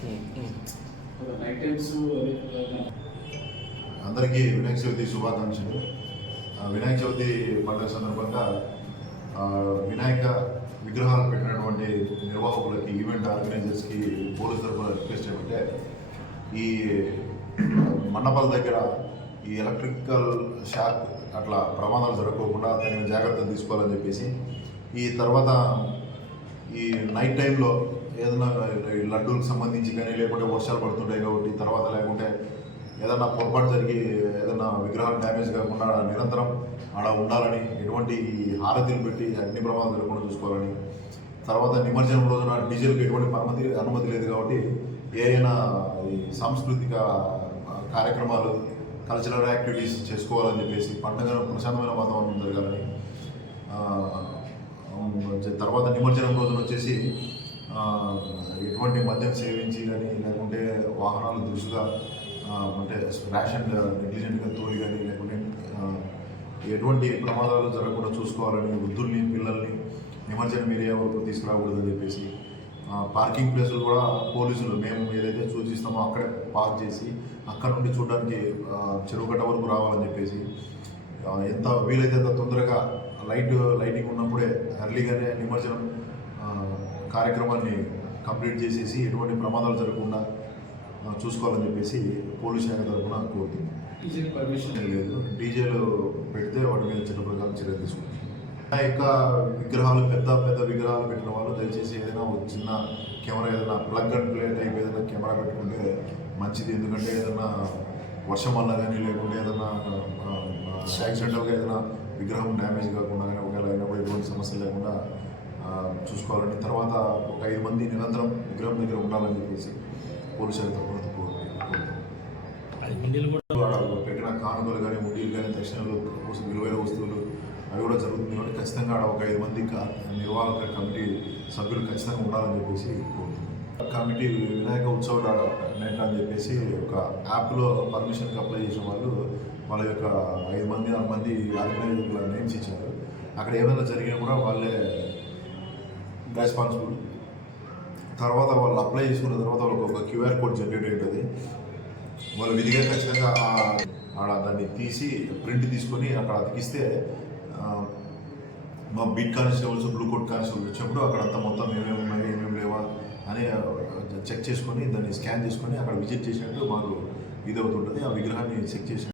Night times అందరికీ వినాయక చవితి శుభాకాంక్షలు. ఆ, వినాయక చవితి పండుగ సందర్భంగా వినాయక విగ్రహాలు పెట్టినటువంటి నిర్వాహకులకి ఈవెంట్ ఆర్గనైజర్స్కి పోలీస్ తరఫున రిక్వెస్ట్ ఏమంటే ఈ మండపాల దగ్గర ఈ ఎలక్ట్రికల్ షాక్ అట్లా ప్రమాదాలు జరగకోకుండా తగిన జాగ్రత్తలు తీసుకోవాలని చెప్పేసి ఈ తర్వాత ఈ నైట్ టైంలో ఏదైనా లడ్డూలకు సంబంధించి కానీ లేకుంటే వర్షాలు పడుతుంటాయి కాబట్టి తర్వాత లేకుంటే ఏదైనా పొరపాటు జరిగి ఏదైనా విగ్రహాలు డ్యామేజ్ కాకుండా నిరంతరం ఆడ ఉండాలని ఎటువంటి హారతిని పెట్టి అగ్ని ప్రమాదం జరగకుండా చూసుకోవాలని తర్వాత నిమజ్జనం రోజున డీజిల్కి ఎటువంటి అనుమతి అనుమతి లేదు కాబట్టి ఏదైనా ఈ సాంస్కృతిక కార్యక్రమాలు కల్చరల్ యాక్టివిటీస్ చేసుకోవాలని చెప్పేసి పండుగ ప్రశాంతమైన వాతావరణం జరగాలని తర్వాత నిమజ్జనం రోజున వచ్చేసి ఎటువంటి మద్యం సేవించి కానీ లేకుంటే వాహనాలు దురుసుగా అంటే ర్యాష్ అండ్ నెగ్లిజెంట్గా తోలి కానీ లేకుంటే ఎటువంటి ప్రమాదాలు జరగకుండా చూసుకోవాలని వృద్ధుల్ని పిల్లల్ని నిమజ్జనం ఏరియా వరకు తీసుకురాకూడదని చెప్పేసి పార్కింగ్ ప్లేసులు కూడా పోలీసులు మేము ఏదైతే సూచిస్తామో అక్కడే పార్క్ చేసి అక్కడ నుండి చూడడానికి చెరువు గట్ట వరకు రావాలని చెప్పేసి ఎంత వీలైతే అంత తొందరగా లైట్ లైటింగ్ ఉన్నప్పుడే ఎర్లీగానే నిమజ్జనం కార్యక్రమాన్ని కంప్లీట్ చేసేసి ఎటువంటి ప్రమాదాలు జరగకుండా చూసుకోవాలని చెప్పేసి పోలీస్ శాఖ తరఫున కోరుతుంది. డీజిల్ పర్మిషన్ లేదు. డీజేలు పెడితే వాటి మీద చట్ట ప్రకారం చర్య తీసుకుంటాం ఇంకా విగ్రహాలు పెద్ద పెద్ద విగ్రహాలు పెట్టిన వాళ్ళు దయచేసి ఏదైనా ఒక చిన్న కెమెరా ఏదైనా ప్లగ్ అండ్ ప్లే టైప్ ఏదైనా కెమెరా పెట్టుకుంటే మంచిది. ఎందుకంటే ఏదైనా వర్షం వల్ల కానీ లేకుంటే ఏదైనా యాక్సిడెంటల్గా ఏదైనా విగ్రహం డ్యామేజ్ కాకుండా కానీ ఒకవేళ అయినప్పుడు ఎటువంటి సమస్య లేకుండా చూసుకోవాలని తర్వాత ఒక ఐదు మంది నిరంతరం విగ్రహం దగ్గర ఉండాలని చెప్పేసి పోలీసు ఆడ పెట్టిన కానుకలు కానీ ముడ్డీలు కానీ దక్షిణలు కోసం విలువైన వస్తువులు అవి కూడా జరుగుతుంది కాబట్టి ఖచ్చితంగా ఆడ ఒక ఐదు మంది నిర్వాహక కమిటీ సభ్యులు ఖచ్చితంగా ఉండాలని చెప్పేసి కోరుతున్నాం కమిటీ వినాయక ఉత్సవ నెట్ అని చెప్పేసి ఒక యాప్లో పర్మిషన్కి అప్లై చేసిన వాళ్ళు వాళ్ళ యొక్క ఐదు మంది ఆరు మంది ఆర్గనైజర్ల నేమ్స్ ఇచ్చారు. అక్కడ ఏమైనా జరిగినా కూడా వాళ్ళే రెస్పాన్సిబుల్ తర్వాత వాళ్ళు అప్లై చేసుకున్న తర్వాత వాళ్ళకి ఒక క్యూఆర్ కోడ్ జనరేట్ అవుతుంది వాళ్ళు విధిగా ఖచ్చితంగా ఆడ దాన్ని తీసి ప్రింట్ తీసుకొని అక్కడ అతికిస్తే మా beat constables blue coat constables వచ్చినప్పుడు అక్కడ అంతా మొత్తం ఏమేమి ఉన్నాయి ఏమేమి లేవా అని చెక్ చేసుకొని దాన్ని స్కాన్ చేసుకొని అక్కడ విజిట్ చేసినట్టు మాకు ఇది అవుతుంటుంది. ఆ విగ్రహాన్ని చెక్ చేసి